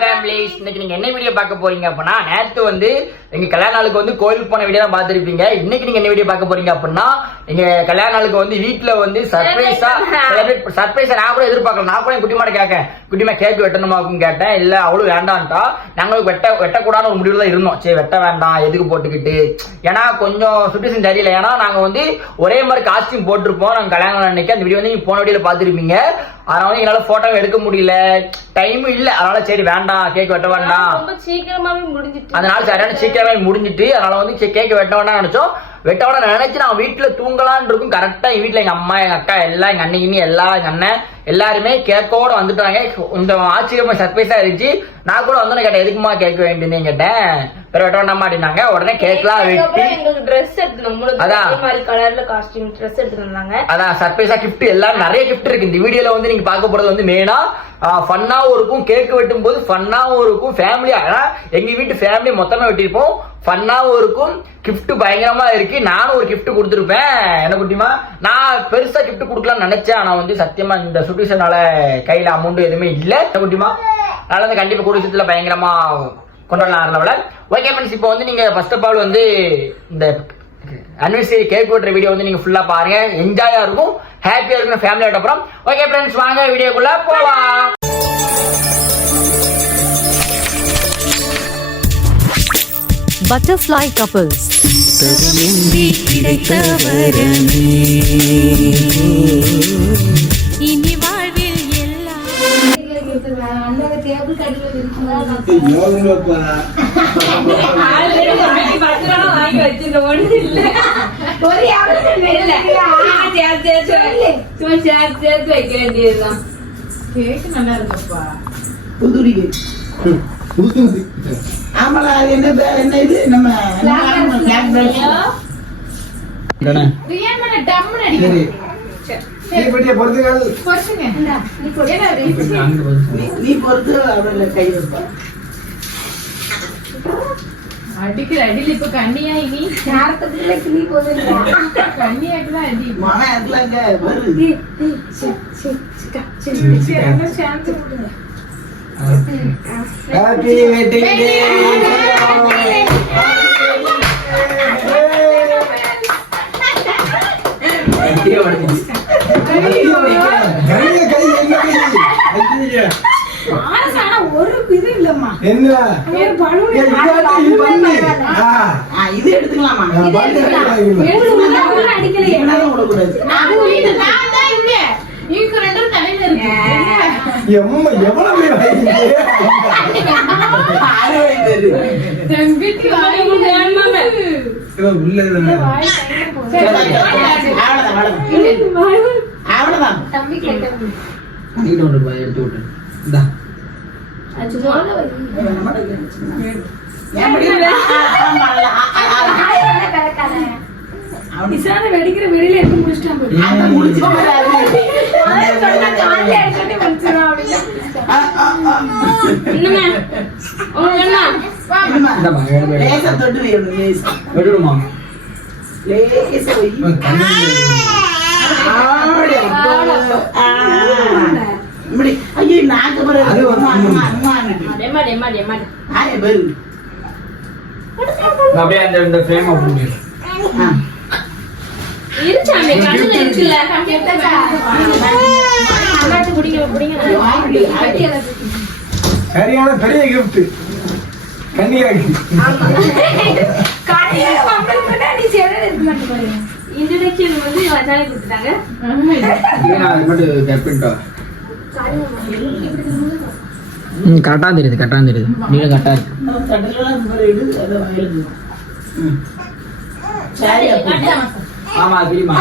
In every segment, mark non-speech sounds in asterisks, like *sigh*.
Families இன்னைக்கு நீங்க என்ன வீடியோ பார்க்க போறீங்க அப்படின்னா நேத்து வந்து எங்க கல்யாண நாளுக்கு வந்து கோயிலுக்கு போன வீடியோ தான் பார்த்திருப்பீங்க. இன்னைக்கு நீங்க என்ன வீடியோ பார்க்க போறீங்க அப்படின்னா எங்க கல்யாண நாளுக்கு வந்து வீட்ல வந்து சர்ப்ரைஸா சர்ப்ரைஸா நான் கூட எதிர்பார்க்கல. நான் கூட குட்டிமாட கேட்கேன் குட்டிமா கேக் வெட்டணுமாக்கும் கேட்டேன். இல்ல அவளும் வேண்டான்ட்டா. நாங்களும் வெட்ட வெட்டக்கூடாத ஒரு முடிவுல தான் இருந்தோம். சரி வெட்ட வேண்டாம். எதுக்கு போட்டுக்கிட்டு? ஏன்னா கொஞ்சம் சுச்சுவேஷன் சரியில்லை ஏன்னா நாங்க வந்து ஒரே மாதிரி காஸ்டியூம் போட்டிருப்போம். நாங்க கல்யாணம் அன்னைக்கு அந்த வீடியோ வந்து நீங்க போன வீடியோல பார்த்திருப்பீங்க. அதனால எங்களால போட்டோ எடுக்க முடியல. டைமும் இல்ல. அதனால சரி வேண்டாம். கேக் வெட்ட வேண்டாம். சீக்கிரமாவே முடிஞ்சிட்டு அதனால சரியான சீக்கிரமே முடிஞ்சிட்டு அதனால வந்து கேக் வெட்ட வேண்டாம் நினைச்சோம். வெட்டவனை நினைச்சு நான் வீட்டுல தூங்கலாம்னு இருக்கும். கரெக்டா எங்க வீட்டுல எங்க அம்மா எங்க அக்கா எல்லாம் எங்க அண்ணன் எல்லா எல்லாம் எங்க அண்ணன் எல்லாருமே கேக்கோட வந்துட்டாங்க. கொஞ்சம் ஆச்சரியமா சர்ப்ரைஸா இருந்துச்சு. நான் கூட வந்தோன்னு கேட்டேன் எதுக்குமா கேட்க வேண்டியதுன்னு? கேட்டேன். வேண்டாம் மாட்டினாங்க. உடனே கேக்லாம் வெட்டி. எங்களுக்கு ட்ரெஸ் எடுத்துனோம் அதான். அதே மாதிரி கலர்ல காஸ்டியூம் ட்ரெஸ் எடுத்துட்டு வந்தாங்க. அதான் சர்ப்ரைஸா கிஃப்ட் எல்லாம் நிறைய கிஃப்ட் இருக்கு. இந்த வீடியோல வந்து நீங்க பார்க்க போறது வந்து மெயினா ஃபன்னாவும் இருக்கும். கேக் வெட்டும் போது ஃபன்னாவும் இருக்கும். ஃபேமிலியா ஏன்னா எங்க வீட்டு ஃபேமிலி மொத்தமா வெட்டியிருப்போம். ஃபன்னாவும் இருக்கும். gift பயங்கரமா இருக்கு. நானும் ஒரு gift கொடுத்துருப்பேன். என்ன குட்டிமா? நான் பெருசா gift கொடுக்கலாம்னு நினைச்சேன். ஆனா வந்து சத்தியமா இந்த சுச்சுவேஷனால கையில அமௌண்ட் எதுவுமே இல்ல. என்ன குட்டிமா? அதனால கண்டிப்பா குடிசத்துல பயங்கரமா கொண்டாடலாம் ஆரம்பல ஓகே ஃப்ரெண்ட்ஸ் இப்போ வந்து நீங்க ஃபர்ஸ்ட் ஆஃப் ஆல் வந்து இந்த அனிவர்சரி கேக் வெட்டுற வீடியோ வந்து நீங்க ஃபுல்லா பாருங்க. என்ஜாயா இருக்கும் ஹாப்பியா இருக்கும் ஃபேமிலியோட அப்புறம் ஓகே ஃப்ரெண்ட்ஸ் வாங்க வீடியோக்குள்ள போலாம். Butterfly couples. இனி வாங்கி வச்சிருந்த ஒண்ணு இல்ல ஒரு யாரும் இல்ல சேர்த்து சேர்த்து சும்மா சேர்த்து சேர்த்து வைக்க வேண்டியதுதான் புதுடிக்கு ஆமாடா அது என்ன பேர் என்ன இது? நம்ம பிளாக் பெல்ட் சரி. தீப்பெட்டியை பொறுத்துங்கள் நீ பொறுத்து அவர்ல கை வைப்பா. அடிக்கிற அடியில் இப்ப கண்ணியா இனி? கண்ணியாக்குதான் அடி. மன இடத்துலங்க வருது ஹாப்பி வெட்டிங் டே கை கை என்ன கை என்ன இது எடுத்துக்கலாமா எம்மா, எவ்வளவு உள்ள. அவ்வளவுதான் அவ்வளவுதான் நீங்க ஒன்று போய் எடுத்து விட்டு இந்தா வெடிக்கிற வெளியில எடுத்து முடிச்சிட்டான் இப்படி. ஐயோ, நாக்கு அம்மா, அம்மா, பாரு. அப்படியே அந்த இந்த ஃப்ரேம். இருச்சாமி கண்ணுல இருக்குல்ல. குடிங்க குடிங்க. சரியான பெரிய கிஃப்ட் கன்னியாகி. வந்து வச்சாலே கொடுத்துட்டாங்க ம் கரெக்டாக தெரியுது கரெக்டாக தெரியுது. நீங்களும் கரெக்டாக இருக்கு. ஆமா தெரியுமா?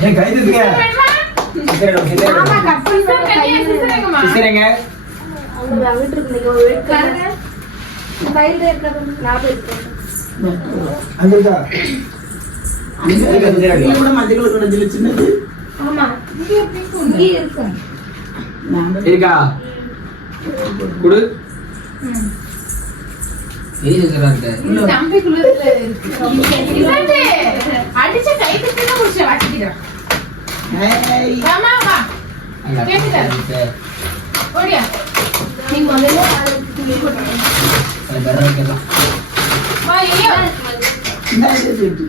ஏன் கை தட்டுங்க. சிசரங்க இருக்கா. கூட. அடிச்ச கை குடிச்ச வாட்டிக்கிறேன். ஓடியா. நீங்க முதல்ல அதை துணி போட்டுருங்க. வா ஐயோ இந்த இது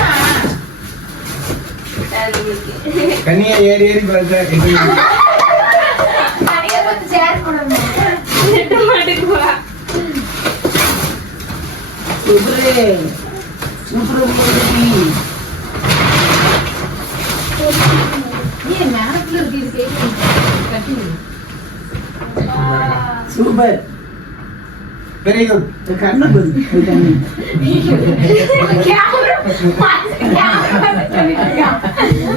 கண்ணியை ஏறி ஏறி பார்த்தா. சூப்பரு. சூப்பரு போடுடி. நீ மேனக்குள்ள இருக்கு இது கேக்கு கட்டி சூப்பர் வெரி குட் இந்த கண்ணை பாரு, இந்த கண்ணு.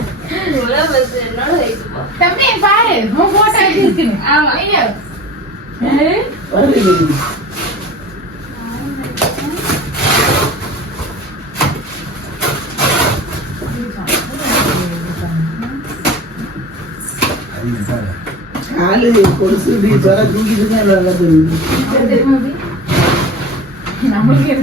இவ்வளவு பெருசு, என்னோட height பா. தம்பி பாரு உன் போட்டோ எப்படி இருக்குன்னு ஆமா. ஐயோ வருது. காலு கொலுசு இப்படி தொலை தூக்கிட்டு நல்லா தெரியுது தெரியுமா அபி? நம்மளுக்கு.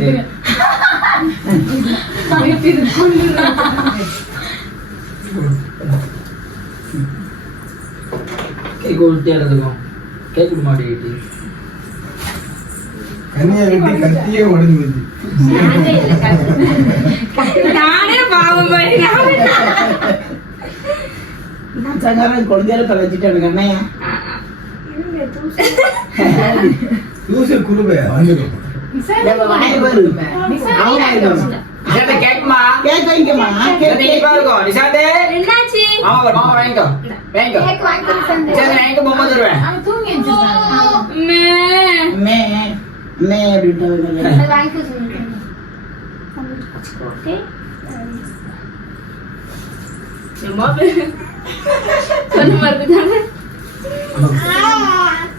கேக் கொடுத்தே இருக்கும் கேக் கொடுக்க மாட்டேங்குது கண்ணியை வெட்டி கத்தியே உடஞ்சு போச்சு நானே பாவம் பாரு, நான் சங்காரம் குழந்தையால பழச்சிட்டாங்க அண்ணையா தூசு குடுவை வந்துடும் நம்ம வாயை பாரு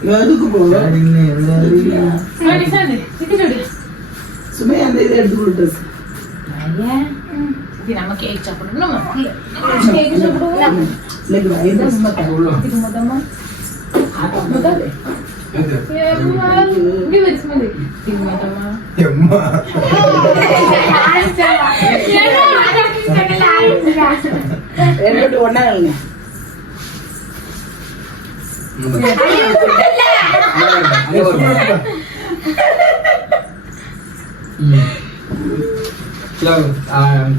அவங்க ஆயிடும் நிஷாந்தே கேக்குமா கேக் வைங்கம்மா கேக் நிஷாந்தே இனிப்பா இருக்கும் நிஷாந்தே என்னாச்சு மாமா வரும் மாமா வாங்கிக்கோ வாங்கிக்கோ கேக் வாங்கி தந்தேன். நிஷாந்தே வாங்கிக்கோ பொம்மை தருவேன் அவன் தூங்கி எந்திரிச்சான். அம்மே. மே மே அப்படின்ட்டு அதை வாங்கி கொடுத்துருங்க. ஓகே எம்மா பேரு. சொன்ன மாதிரி தானே எதுக்கு போகும் வா, நிசாந்து, சித்திட்டு ஓடி. சும்மா அந்த இதை எடுத்து கொடுத்து ஐயா, இது நம்ம கேக் சாப்பிடணும் நம்ம கேக் சாப்பிடுவோம் இன்னைக்கு வயது இதுக்கு மொத்தமா எம்மா, இப்படி வச்சு மாதிரி.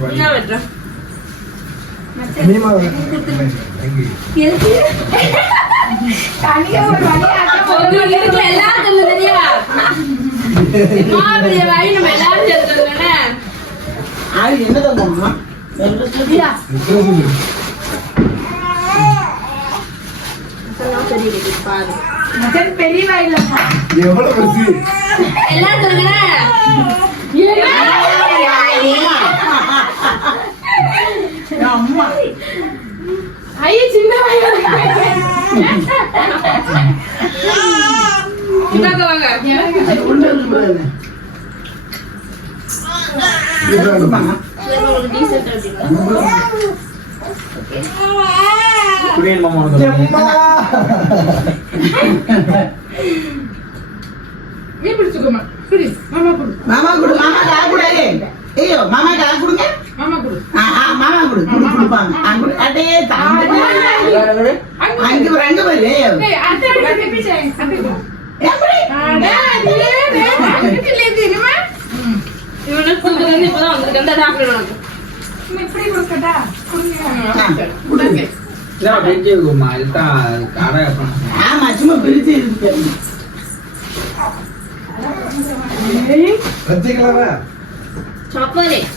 என்ன வெட்டுறோம் நீமா ஒரு வீட்டுல எல்லாரும் சொல்லு தெரியா எம்மா பெரிய வாய் நம்ம எல்லாரும் சேர்த்துக்கோங்க ஆள் என்னதான் போகணும் பெரிய எவ்வளவு பெருசு சொல்லுங்க அம்மா ஐயா, சின்ன வாங்க குடியன் மாமா நீ பிடிச்சுக்கோமா குடி. மாமா கொடு. மாமா கொடு மாமா கா கொடு. ஐயோ மாமா கா கொடுங்க. மாமா கொடு. ஆ, ஆ, மாமா கொடு. கொடு. கொடுப்பாங்க. ஆ, கொடு. அடே தாங்க அங்க ஒரு அங்க பாரு. ஏய், அத்தை அப்படி திருப்பி செய்யுங்க. அத்தை கொடு. எப்படி? அடே, அடே, அடே, அங்கிட்டு இல்லை தெரியுமா? *laughs* ம். இவனுக்கு கொஞ்சம் வந்து இப்பதான் வந்திருக்கேன். சாப்பிடுவேன் உனக்கு இப்படி கொடுக்கட்டா? கொடுங்க. ஆ, கொடுங்க. ஆமா சும்மா பிரிச்சு இருக்கு. சாக்லேட்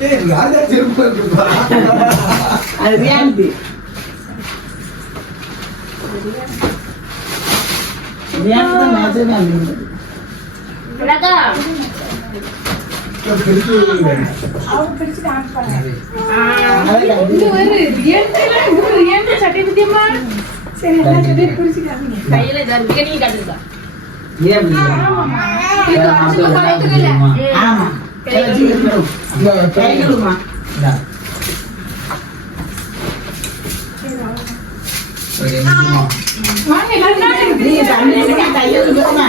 ஏய் ராஜா செருப்பு இருக்குப்பா. அது ரியாலிட்டி ரியாலிட்டி தான் பிரிச்சு விடுங்க. கையில இதை பிரியாணி காட்டுதா ஆமா கைகளுமா கைகளுமா நீ தண்ணி கையில் வேணுமா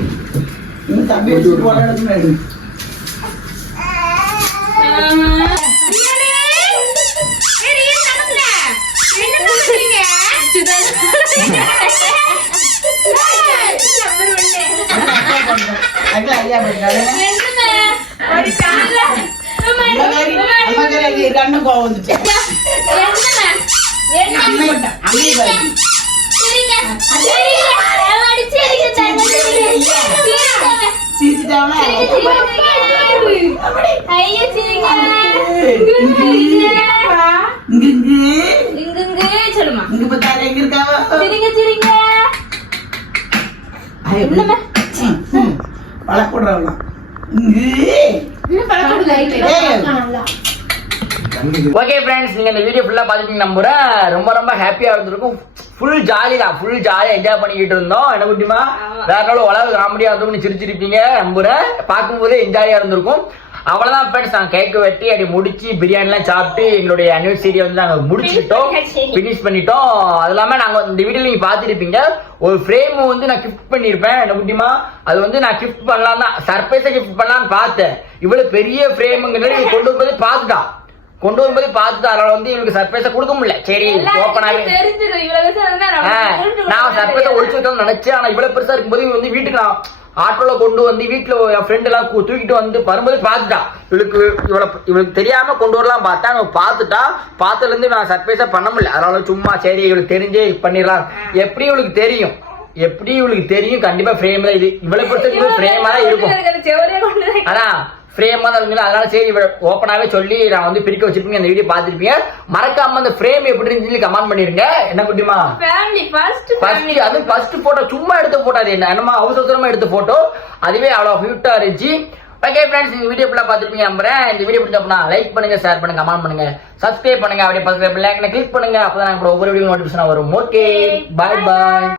நீ தம்பி வச்சுட்டு போட இடத்துல எடு. அக்கா, ஐயா, பாருங்க. அம்மாக்காரி, அம்மாக்காரி, கண்ணு கோவம் வந்துச்சு. அம்மை, அம்மை பாரு. சிரிச்சிட்டாவளா? ஐயோ சிரிங்க இங்க, இங்க. இங்க சொல்லுமா இங்க பார்த்தாரு, எங்க இருக்காவோ? சிரிங்க சிரிங்க ஐயா, ம், ம். பழக்கூடாதுலாம். இங்க. ஏய், ஓகே ஃப்ரெண்ட்ஸ் நீங்க இந்த வீடியோ ஃபுல்லா பாத்துட்டீங்க நம்புறேன் ரொம்ப ரொம்ப ஹாப்பியா இருந்திருக்கும் ஃபுல் ஜாலி தான். ஃபுல் ஜாலியா என்ஜாய் பண்ணிக்கிட்டு இருந்தோம். என்ன குட்டிமா வேற நாள் உலக காமெடியா இருந்தும் நீ சிரிச்சிருப்பீங்க. நம்புறேன். பார்க்கும்போதே என்ஜாயா இருந்திருக்கும். அவ்வளவுதான் ஃப்ரெண்ட்ஸ் நாங்க கேக் வெட்டி அப்படி முடிச்சு பிரியாணி எல்லாம் சாப்பிட்டு எங்களுடைய அனிவர்சரி வந்து நாங்க முடிச்சிட்டோம் ஃபினிஷ் பண்ணிட்டோம். அது இல்லாம நாங்க இந்த வீடியோ நீங்க பாத்துருப்பீங்க ஒரு ஃப்ரேம் வந்து நான் கிஃப்ட் பண்ணிருப்பேன் என்ன குட்டிமா அது வந்து நான் கிஃப்ட் பண்ணலாம் தான் சர்ப்ரைஸா கிஃப்ட் பண்ணலாம்னு பார்த்தேன். இவ்வளவு பெரிய ஃப்ரேமுங்கிறது கொண்டு வரும்போது பார்த்துட்டான் கொண்டு வரும்போது பார்த்துட்டு அதனால வந்து இவங்களுக்கு சர்ப்ரைஸா கொடுக்க முடியல. சரி ஓப்பனாவே நான் சர்ப்ரைஸா ஒழிச்சு வைக்கணும்னு நினைச்சேன். ஆனா இவ்வளவு பெருசா இருக்கும்போது இவன் வந்து வீட்டுக்கு நான் ஆட்டோல கொண்டு வந்து வீட்டுல என் ஃப்ரெண்ட் எல்லாம் தூக்கிட்டு வந்து வரும்போது பார்த்துட்டா. இவளுக்கு இவளை இவளுக்கு தெரியாம கொண்டு வரலாம் பார்த்தா அவன் பார்த்துட்டா. பார்த்ததுல இருந்து நான் சர்ப்ரைஸா பண்ண முடியல. அதனால சும்மா சரி இவளுக்கு தெரிஞ்சே பண்ணிடலாம். எப்படி இவளுக்கு தெரியும்? எப்படி இவளுக்கு தெரியும்? கண்டிப்பா ஃப்ரேம் தான் இது. இவ்வளவு பெருசா ஃப்ரேமா தான் இருக்கும். அதான். ஃப்ரேமா தான் இருந்தீங்க அதனால சரி ஓப்பனாவே சொல்லி நான் வந்து பிரிக்க வச்சிருப்பீங்க அந்த வீடியோ பார்த்திருப்பீங்க. மறக்காம அந்த ஃப்ரேம் எப்படி இருந்துச்சு கமெண்ட் பண்ணிருங்க. என்ன குட்டிமா? ஃபேமிலி ஃபர்ஸ்ட் ஃபர்ஸ்ட் அது ஃபர்ஸ்ட் போட்டோ சும்மா எடுத்த போட்டோ அது என்ன என்னமா அவசர அவசரமா எடுத்த போட்டோ அதுவே அவ்வளவு கியூட்டா இருந்துச்சு. ஓகே ஃப்ரெண்ட்ஸ் இந்த வீடியோ ஃபுல்லா பார்த்துருப்பீங்க நம்புறேன். இந்த வீடியோ பிடிச்சப்பனா லைக் பண்ணுங்க ஷேர் பண்ணுங்க கமெண்ட் பண்ணுங்க. சப்ஸ்கிரைப் பண்ணுங்க அப்படியே பக்கத்துல பெல் ஐக்கனை கிளிக் பண்ணுங்க. அப்பதான் எனக்கு ஒவ்வொரு வீடியோ நோட்டிஃபிகேஷன் வரும். Okay bye bye